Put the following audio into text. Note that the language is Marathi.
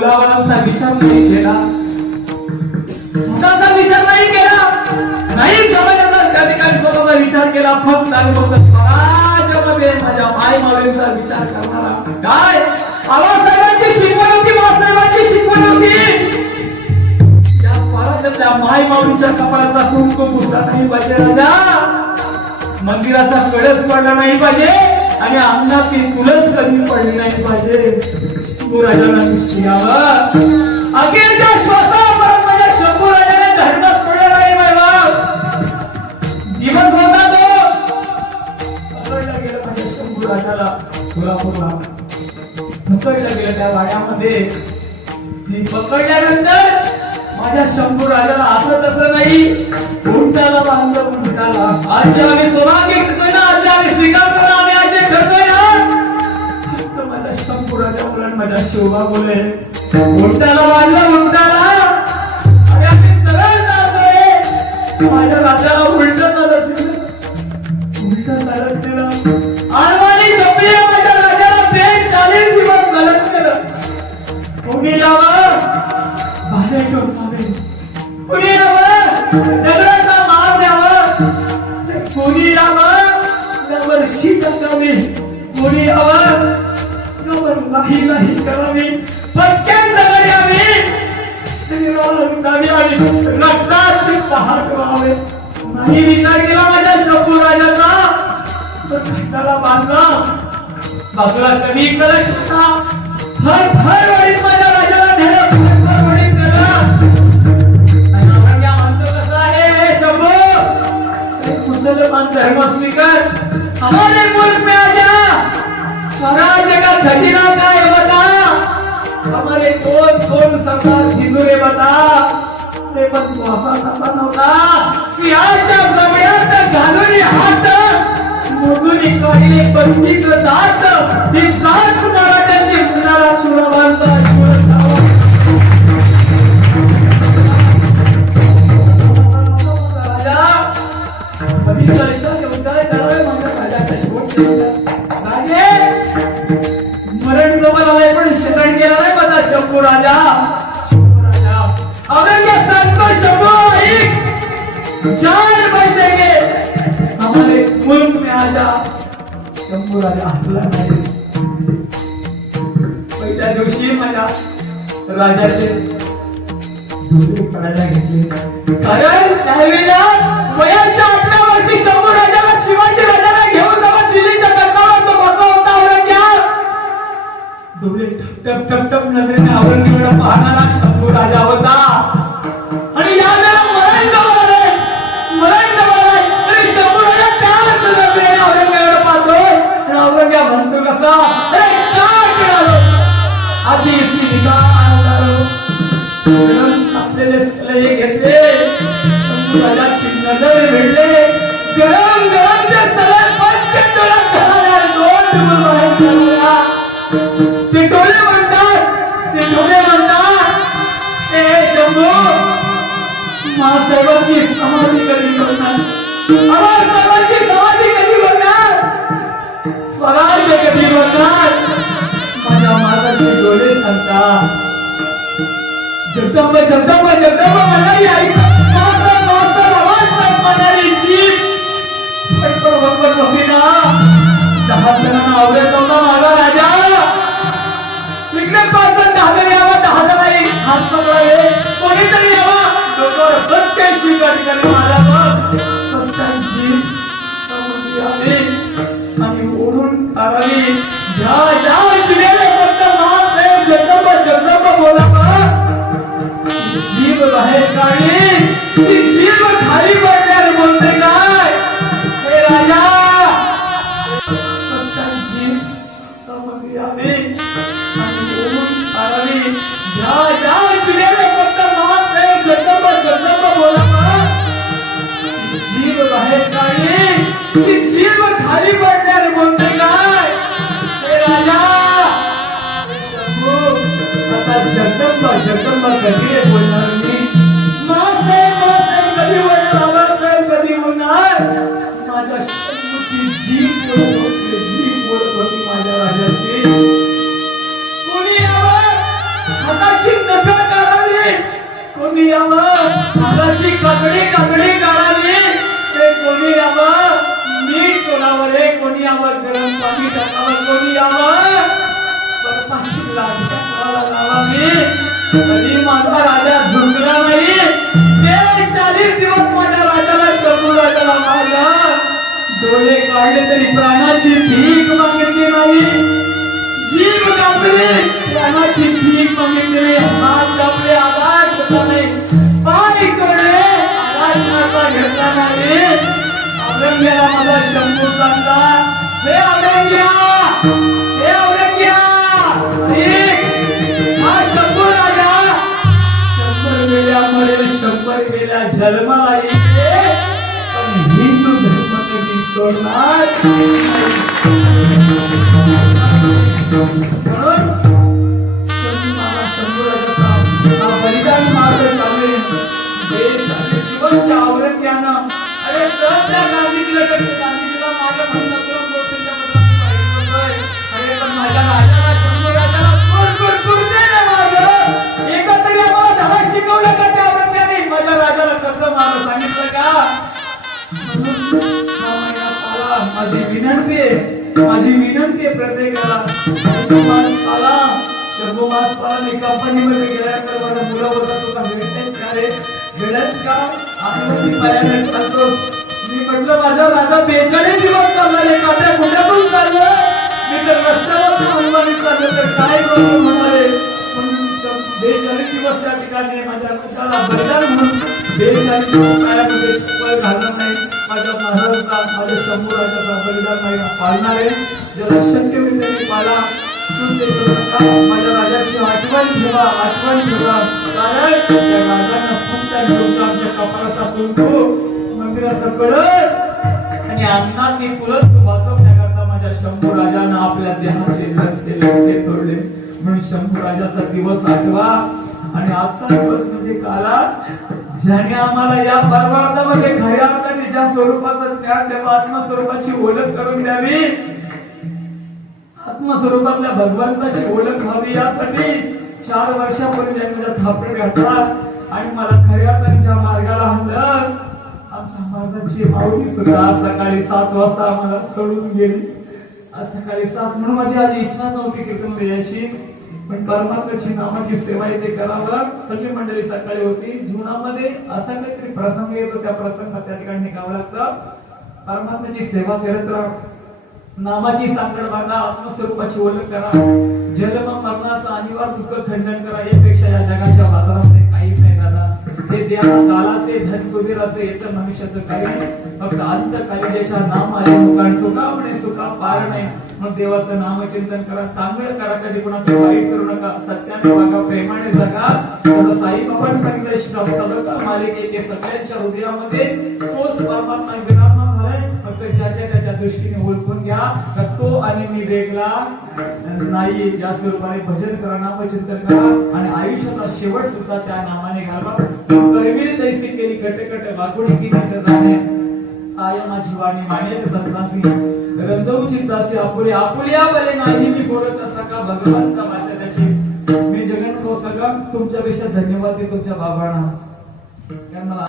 मुलाबाळांचा विचार नाही केला मुलाचा विचार नाही केला नाही त्या ठिकाणी स्वतःचा विचार केला फक्त आणि फक्त स्वराज्यामध्ये माझ्या माय विचार करणारा. काय? शिकवण होती बाबासाहेबांची शिकवण होती. त्या स्वराज्यातल्या माय कपाळाचा कुंकुम उठला नाही पाहिजे राजा. मंदिराचा कळस पडला नाही पाहिजे आणि अंगाची तुलस कधी पडली नाही पाहिजे. अखेरच्या माझ्या म्हणजे सोडलं नाही दिवस होता तो. पकडला गेला माझ्या त्या वाड्यामध्ये. ती पकडल्यानंतर माझ्या शंभू राजाला असं तसं नाही. उंटाला बांधलं उंटाला. आज आम्ही सोनागी उंटाला आम्ही सरळ जातोय माझ्या राजाला उलट चालत उलट चालत माझ्या राजाला. चालत केलं कोणी लावा भाज्या घेऊन आले कोणी लावा दगडाचा मार द्यावा. कोणी लावा त्यावर शीत करावी कोणी लावा त्यावर नाही नाही करावी. पटकन दगड यावी शरीराला उडावी करावे नाही विचार केला माझ्या शंभू राजाचा. तर घाटाला बांधला. बाजूला कमी करत होता. हर हर वडील माझ्या राजाला नेलं मुसलमान धर्म स्वीकार हमारे मुल्क में आजा का खजीना कोण सरदार हिंदुरे बता ते पण तू असा तसा नव्हता सिंहाच्या जमियात घालून हात मुगुरी काढले बंदीक दात. ही जात मराठ्यांची मुलाला सुरवांचा मरण जवळ आलाय पण शिकण गेला नाही माझा शंभू राजा. चार बजेंगे हमारे मुल्क में आजा शंभू राजा हसला नाही. पहिल्या दिवशी माझ्या राजाचे डोळे पडायला घेतले. कारण त्यावेळेला वयाच्या अठरा वर्षी शंभू राजाला शिवाजी राजाला घेऊन जावा दिल्लीच्या दरबारात तो बसला होता औरंग्याब डोळे टप टप टप नजरेने औरंगजेबाला पाहणारा शंभू राजा होता. नजर भिडले गरम ते पटकन डोळ्यात घालणार दोन डोळे ते डोळे म्हणतात ते डोळे म्हणतात ए शंभू समाधी करून करणार जगदंब जगदंब जगदंब म्हणाली आई. मास्तर मास्तर आवाज म्हणाली जीप. ऐकतो भगवत होतीना दहा जणांना आवडत नव्हता माझा राजा. इकडे पाच जण दहा जण यावा दहा जण आई हात पकडावे कोणीतरी यावा. डोक्यावर प्रत्येक शिका ठिकाणी मारावं प्रत्येक जीव आली आणि ओढून तारावी ज्या ज्या जीव बाहेर काढली ती जीव खाली पडल्यावर बोलते काय हे राजा जीव समोर यावी आणि ज्या ज्या फक्त महासाहेब जगदंब जगदंब जीव बाहेर काढली ती जीव खाली पडल्यावर बोलते काय? कोणी यावं हाताची काकडी काकडी काढावी. ते कोणी यावं मी कोणावर कोणी यावं गरम पाणी टाकावं कोणी यावं बर्फाची लादी कोणाला लावावी? माझा राजा झुकला नाही. ते चाळीस दिवस माझ्या राजाला शंभू राजाला मारलं. डोळे काढले तरी प्राणाची भीक मागितली नाही. जीव कापली प्राणाची भीक मागितली. हात मरेल जन्माला येते. पण हिंदू धर्म कधी सोडणार बलिदान मार्ग अरे त्या गांधीजीला गांधीजीला अरे पण माझ्या राजाला राजाला सांगितलं का? माझी विनंती आहे माझी विनंती आहे प्रत्येकाला. शंभू मास पाला मी कंपनीमध्ये गेल्यानंतर मला मुलं होतं. तुला भेटतेच का रे? भेटत का? आम्ही वरती पायाने चालतो मी म्हटलं माझा राजा बेचाळीस दिवस चालला काट्या कुठ्यातून चाललं? मी तर रस्त्यावर हनुमानी चाललं तर काय करू? म्हणाले बेचाळीस दिवस त्या ठिकाणी माझ्या राजाला बलिदान म्हणून बेचाळीस दिवस घालणार नाही. माझ्या महाराजाचा माझ्या शंभू बलिदान नाही पाळणार आहे ज्याला शक्य होईल त्यांनी पाला माझ्या राजाची आठवण ठेवा आठवण ठेवा कारण त्या राजानं फुंकता घेऊन आमच्या कपाळाचा मंदिराचं कळत आणि अंगणात फुलत वाचवण्याकरता माझ्या शंभू राजानं आपल्या देहाचे लक्ष लक्ष तोडले. म्हणून शंभू राजाचा दिवस आठवा आणि आजचा दिवस म्हणजे काला ज्याने आम्हाला या परमार्थामध्ये खऱ्या अर्थाने ज्या स्वरूपाचा त्या तेव्हा आत्मस्वरूपाची ओळख करून द्यावी. आत्मस्वरूपातल्या भगवंताची ओळख व्हावी यासाठी चार वर्षापूर्वी त्यांनी मला थापडे घातला आणि मला खऱ्या अर्थाच्या मार्गाला आणलं आमच्या मार्गाची माऊली सुद्धा सकाळी सात वाजता आम्हाला सोडून गेली. आज सकाळी सात म्हणून माझी आज इच्छा नव्हती कीर्तन द्यायची पण परमात्माची नामाची सेवा इथे करावं सगळी मंडळी सकाळी होती. जीवनामध्ये असा काहीतरी प्रसंग येतो त्या प्रसंगात त्या ठिकाणी निघावं लागतं. परमात्म्याची सेवा करत राहा. नामाची सांगड बांधा आत्मस्वरूपाची ओळख करा. जन्म मरणाचं अनिवार्य दुःख खंडन करा. यापेक्षा या जगाच्या बाजारामध्ये काहीच नाही दादा ते द्या कालाचे धन कुबीराचे येतं मनुष्याचं काही नाही. फक्त अंत कालिजेच्या नाम आले मुखात सुका म्हणे सुका पार नाही. मग देवाचं नामचिंतन करा चांगलं करा कधी कुणाचं वाईट करू नका. सत्याने वागा प्रेमाने जगा जसं साईबाबांनी सांगितलं श्रम सदका मालिकेचे सगळ्यांच्या हृदयामध्ये तोच परमात्मा विराजमान झालाय. फक्त ज्याच्या त्याच्या दृष्टीने ओळखून घ्या. का तो आणि मी वेगळा नाही या स्वरूपाने भजन करा नामचिंतन करा. आणि आयुष्याचा शेवट सुद्धा त्या नामाने घालवा. करविली तैसी केली कटकट वाकुडी की जाणे कायमा जीवानी मानेत सत्तासी रंजवू चित्तासी आपुले आपुल्या बले नाही मी बोलत असा का भगवंता माझ्या कशी मी जगन होतं का? तुमच्यापेक्षा धन्यवाद आहे तुमच्या बाबांना. त्यांना